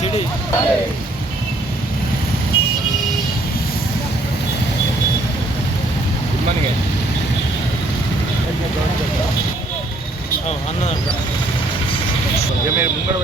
చెడి మనకి అన్న మీరు ముంగడ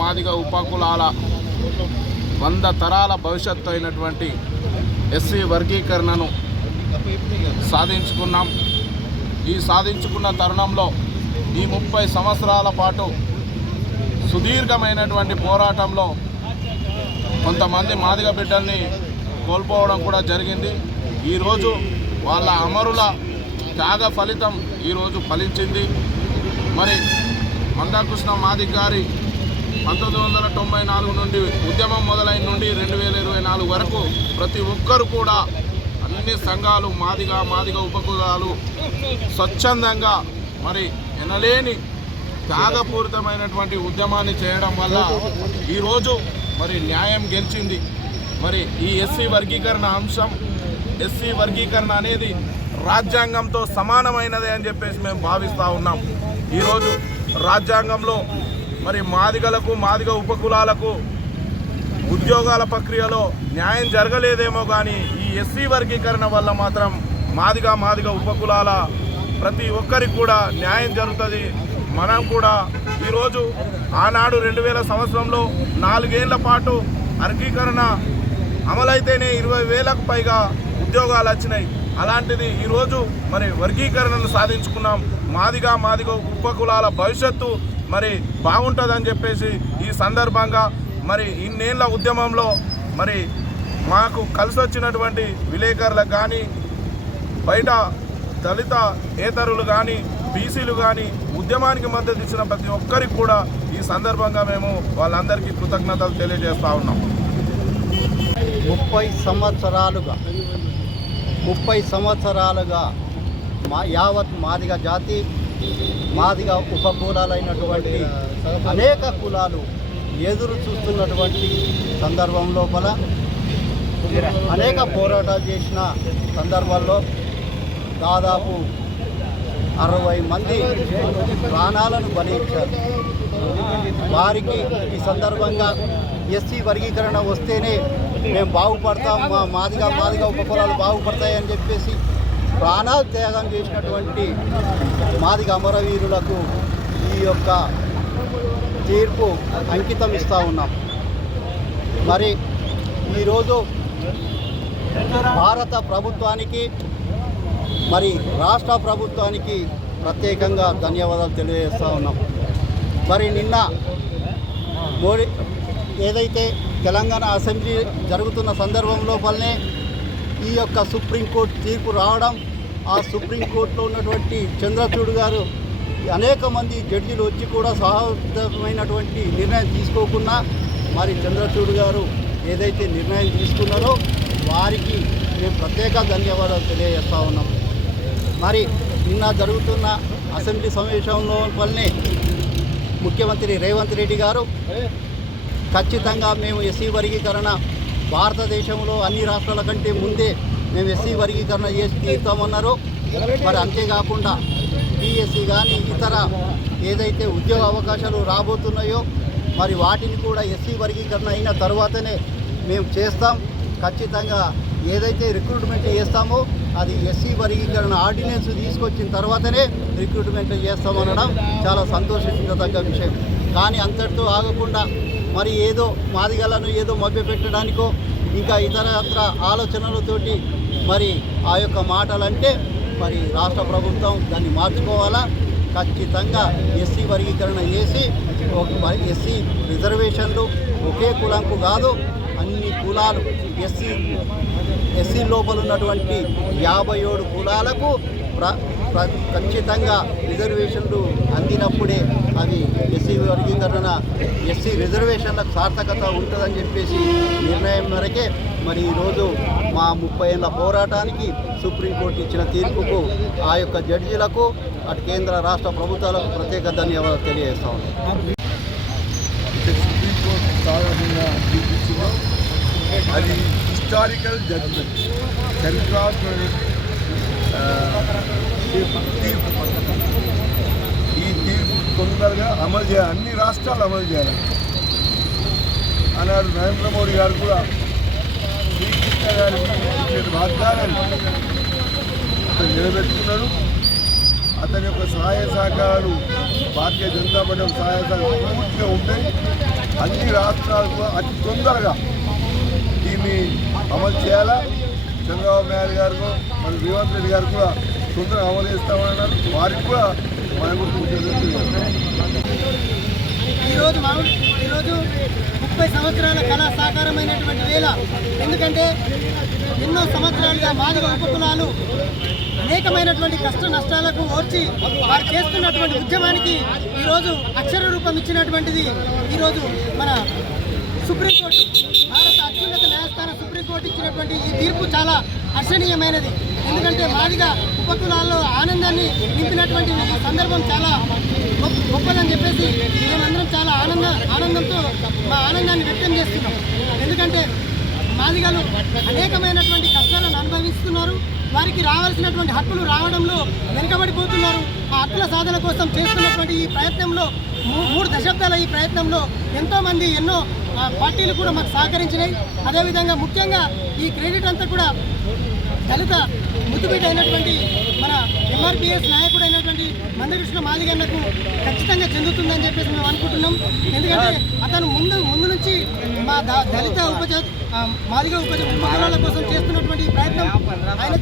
మాదిగ ఉపకులాల 100 తరాల భవిష్యత్తు అయినటువంటి ఎస్సీ వర్గీకరణను సాధించుకున్నాం. ఈ సాధించుకున్న తరుణంలో ఈ 30 సంవత్సరాల పాటు సుదీర్ఘమైనటువంటి పోరాటంలో కొంతమంది మాదిగ బిడ్డల్ని కోల్పోవడం కూడా జరిగింది. ఈరోజు వాళ్ళ అమరుల త్యాగ ఫలితం ఈరోజు ఫలించింది. మరి మందాకృష్ణ మాదిగ గారి 1994 నుండి ఉద్యమం మొదలైన నుండి 2024 వరకు ప్రతి ఒక్కరు కూడా అన్ని సంఘాలు మాదిగ ఉపకులాలు స్వచ్ఛందంగా మరి ఎనలేని త్యాగపూరితమైనటువంటి ఉద్యమాన్ని చేయడం వల్ల ఈరోజు మరి న్యాయం గెలిచింది. మరి ఈ ఎస్సీ వర్గీకరణ అంశం, ఎస్సీ వర్గీకరణ అనేది రాజ్యాంగంతో సమానమైనదే అని చెప్పేసి మేము భావిస్తూ ఉన్నాం. ఈరోజు రాజ్యాంగంలో మరి మాదిగ ఉపకులాలకు ఉద్యోగాల ప్రక్రియలో న్యాయం జరగలేదేమో కానీ ఈ ఎస్సీ వర్గీకరణ వల్ల మాత్రం మాదిగ ఉపకులాల ప్రతి ఒక్కరికి కూడా న్యాయం జరుగుతుంది. మనం కూడా ఈరోజు ఆనాడు 2000 సంవత్సరంలో 4 ఏళ్ల పాటు వర్గీకరణ అమలైతేనే 20,000కు పైగా ఉద్యోగాలు వచ్చినాయి. అలాంటిది ఈరోజు మరి వర్గీకరణను సాధించుకున్నాం. మాదిగ ఉపకులాల భవిష్యత్తు మరి బాగుంటుందని చెప్పేసి ఈ సందర్భంగా మరి ఇన్నేళ్ల ఉద్యమంలో మరి మాకు కలిసి వచ్చినటువంటి విలేకరులకు కానీ, బయట దళిత ఏతరులు కానీ, బీసీలు కానీ ఉద్యమానికి మద్దతు ఇచ్చిన ప్రతి ఒక్కరికి కూడా ఈ సందర్భంగా మేము వాళ్ళందరికీ కృతజ్ఞతలు తెలియజేస్తూ ఉన్నాం. 30 సంవత్సరాలుగా యావత్ మాదిగ జాతి, మాదిగ ఉపకులాలైనటువంటి అనేక కులాలు ఎదురు చూస్తున్నటువంటి సందర్భం లోపల అనేక పోరాటాలు చేసిన సందర్భాల్లో దాదాపు 60 మంది ప్రాణాలను బలిచ్చారు. వారికి ఈ సందర్భంగా ఎస్సీ వర్గీకరణ వస్తేనే మేము బాగుపడతాం, మా మాదిగ ఉపకులాలు బాగుపడతాయని చెప్పేసి ప్రాణాలు త్యాగం చేసినటువంటి మాదిగ అమరవీరులకు ఈ యొక్క తీర్పు అంకితం ఇస్తూ ఉన్నాం. మరి ఈరోజు భారత ప్రభుత్వానికి మరి రాష్ట్ర ప్రభుత్వానికి ప్రత్యేకంగా ధన్యవాదాలు తెలియజేస్తూ ఉన్నాం. మరి నిన్న మోడీ ఏదైతే తెలంగాణ అసెంబ్లీ జరుగుతున్న సందర్భం లోపలనే ఈ యొక్క సుప్రీంకోర్టు తీర్పు రావడం, ఆ సుప్రీంకోర్టులో ఉన్నటువంటి చంద్రచూడ్ గారు అనేక మంది జడ్జిలు వచ్చి కూడా సహజమైనటువంటి నిర్ణయం తీసుకోకుండా మరి చంద్రచూడ్ గారు ఏదైతే నిర్ణయం తీసుకున్నారో వారికి మేము ప్రత్యేక ధన్యవాదాలు తెలియజేస్తూ ఉన్నాం. మరి నిన్న జరుగుతున్న అసెంబ్లీ సమావేశంలో వల్లనే ముఖ్యమంత్రి రేవంత్ రెడ్డి గారు ఖచ్చితంగా మేము ఎస్సీ వర్గీకరణ భారతదేశంలో అన్ని రాష్ట్రాల కంటే ముందే మేము ఎస్సీ వర్గీకరణ చేసి తీరుతామన్నారు. మరి అంతేకాకుండా బీఎస్సీ కానీ ఇతర ఏదైతే ఉద్యోగ అవకాశాలు రాబోతున్నాయో మరి వాటిని కూడా ఎస్సీ వర్గీకరణ అయిన తర్వాతనే మేము చేస్తాం. ఖచ్చితంగా ఏదైతే రిక్రూట్మెంట్ చేస్తామో అది ఎస్సీ వర్గీకరణ ఆర్డినెన్స్ తీసుకొచ్చిన తర్వాతనే రిక్రూట్మెంట్ చేస్తామనడం చాలా సంతోషించదగ్గ విషయం. కానీ అంతటితో ఆగకుండా మరి ఏదో మాదిగలను ఏదో మభ్యపెట్టడానికో ఇంకా ఇతరత్ర ఆలోచనలతోటి మరి ఆ యొక్క మాటలంటే మరి రాష్ట్ర ప్రభుత్వం దాన్ని మార్చుకోవాలా. ఖచ్చితంగా ఎస్సీ వర్గీకరణ చేసి ఎస్సీ రిజర్వేషన్లు ఒకే కులంకు కాదు అన్ని కులాలు ఎస్సీ లోపల ఉన్నటువంటి 57 కులాలకు ఖచ్చితంగా రిజర్వేషన్లు అందినప్పుడే అవి ఎస్సీ వర్గీకరణ ఎస్సీ రిజర్వేషన్లకు సార్థకత ఉంటుందని చెప్పేసి నిర్ణయం మేరకే మరి ఈరోజు మా 30 ఏళ్ల పోరాటానికి సుప్రీంకోర్టు ఇచ్చిన తీర్పుకు ఆ యొక్క జడ్జీలకు అటు కేంద్ర రాష్ట్ర ప్రభుత్వాలకు ప్రత్యేక ధన్యవాదాలు తెలియజేస్తా ఉన్నాం. సుప్రీంకోర్టు సాధారణంగా తీర్పిచ్చిందో అది హిస్టారికల్ జడ్జిమెంట్, చరిత్రాత్మక తీర్పు. ఈ తీర్పు తొందరగా అమలు చేయాలి, అన్ని రాష్ట్రాలు అమలు చేయాలి అన్నాడు నరేంద్ర మోడీ గారు. కూడా శ్రీకృష్ణ గారికి వాగ్దానాన్ని అతను నిలబెట్టుకున్నాడు. అతని యొక్క సహాయ సహకారాలు భారతీయ జనతా పార్టీ సహాయ సహకారాలు పూర్తిగా ఉంటాయి. అన్ని రాష్ట్రాలకు అతి తొందరగా దీన్ని అమలు చేయాలా. చంద్రబాబు నాయుడు గారు మరి రేవంత్ రెడ్డి గారు కూడా తొందరగా అమలు చేస్తామన్నారు. వారికి కూడా మనం ఈరోజు 30 సంవత్సరాల కళ సాకారమైనటువంటి వేళ. ఎందుకంటే ఎన్నో సంవత్సరాలుగా మాదిగ ఉపకులాలు అనేకమైనటువంటి కష్ట నష్టాలకు ఓర్చి వారు చేస్తున్నటువంటి ఉద్యమానికి ఈరోజు అక్షర రూపం ఇచ్చినటువంటిది ఈరోజు మన సుప్రీంకోర్టు, భారత అత్యున్నత న్యాయస్థానం సుప్రీంకోర్టు ఇచ్చినటువంటి ఈ తీర్పు చాలా హర్షణీయమైనది. ఎందుకంటే మాదిగ ఉపకులాల్లో ఆనందాన్ని నింపినటువంటి ఈ సందర్భం చాలా గొప్పదని చెప్పేసి మేమందరం చాలా ఆనందంతో మా ఆనందాన్ని వ్యక్తం చేస్తున్నాం. ఎందుకంటే మాదిగలు అనేకమైనటువంటి కష్టాలను అనుభవిస్తున్నారు. వారికి రావాల్సినటువంటి హక్కులు రావడంలో వెనుకబడిపోతున్నారు. ఆ హక్కుల సాధన కోసం చేస్తున్నటువంటి ఈ ప్రయత్నంలో 3 దశాబ్దాల ఈ ప్రయత్నంలో ఎంతోమంది ఎన్నో పార్టీలు కూడా మాకు సహకరించినాయి. అదేవిధంగా ముఖ్యంగా ఈ క్రెడిట్ అంతా కూడా దళిత ముద్దుబిడ్డ అయినటువంటి మన ఎంఆర్పిఎస్ నాయకుడు అయినటువంటి మందకృష్ణ మాదిగన్నకు ఖచ్చితంగా చెందుతుందని చెప్పేసి మేము అనుకుంటున్నాం. ఎందుకంటే అతను ముందు నుంచి మా దళిత మాదిగ ఉపకులాల కోసం చేస్తున్నటువంటి ప్రయత్నం ఆయన